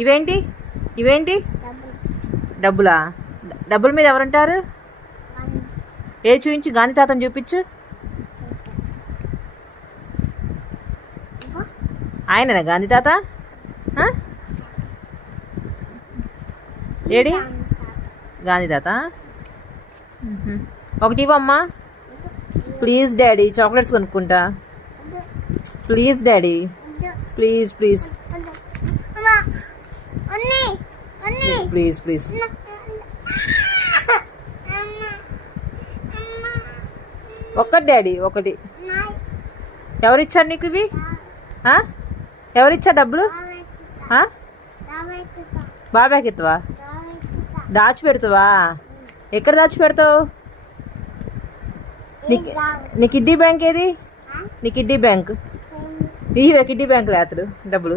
ఇవేంటి ఇవేంటి డబ్బులా? డబ్బుల మీద ఎవరుంటారు? ఏ చూపించు, గాంధీ తాతను చూపించు. ఆయననా గాంధీ తాత? ఏడి గాంధీ తాత? ఒకటి ఇవ్వమ్మా ప్లీజ్ డాడీ, చాక్లెట్స్ కొనుక్కుంటా. Please daddy, please please please please. ఒక్కటి డాడీ, ఒకటి. ఎవరిచ్చారు నీకు ఇవి? ఎవరిచ్చారు డబ్బులు? బాబాయ్కి ఎత్తువా? దాచిపెడతావా? ఎక్కడ దాచిపెడతావు? నీ కిడ్డీ బ్యాంక్ ఏది? నీ కిడ్డీ బ్యాంక్ ఇవే, కిడ్డీ బ్యాంక్ లేతడు డబ్బులు.